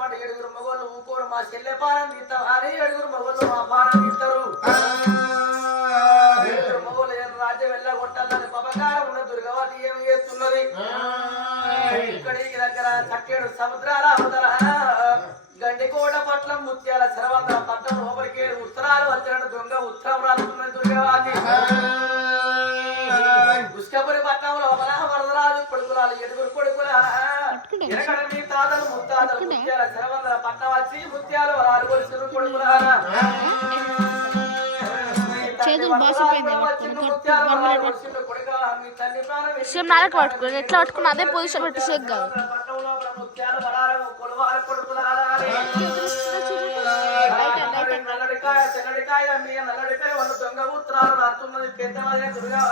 తీస్తామంటే 7 మగోళ్ళు ఊకోరు మా చెల్లె పానం తీస్తాం అని 7 మగోళ్ళు మా పానం తీస్తారు మగోళ్ళు రాజ్యం వెళ్ళగొట్టాలని పబకారం ఉన్న దుర్గవతి ఏమి చేస్తున్నది ఇక్కడికి దగ్గర చక్కేడు సముద్రాల అవతల గండికోట పట్ల ముత్యాల శరవంతర పట్నం లోపలికి ఉత్తరాలు వచ్చినట్టు దొంగ ఉత్తరం రాస్తున్నది దుర్గవతి పుష్కపురి పట్నం లోపల వరదరాజు కొడుకులాలు 7 కొడుకుల ఎక్కడ మీ తాతలు ముత్తాతలు ముత్యాల శరవంతర పట్నం వచ్చి ముత్యాలు వరాలు కొలిసిన కొడుకులారా ఎట్లా పట్టుకున్నా అదే పొజిషన్ పెట్టి షేక్ కాదు నల్లడికాయ దొంగ ఉత్తరాలు రాస్తున్నది పెద్ద దుర్గా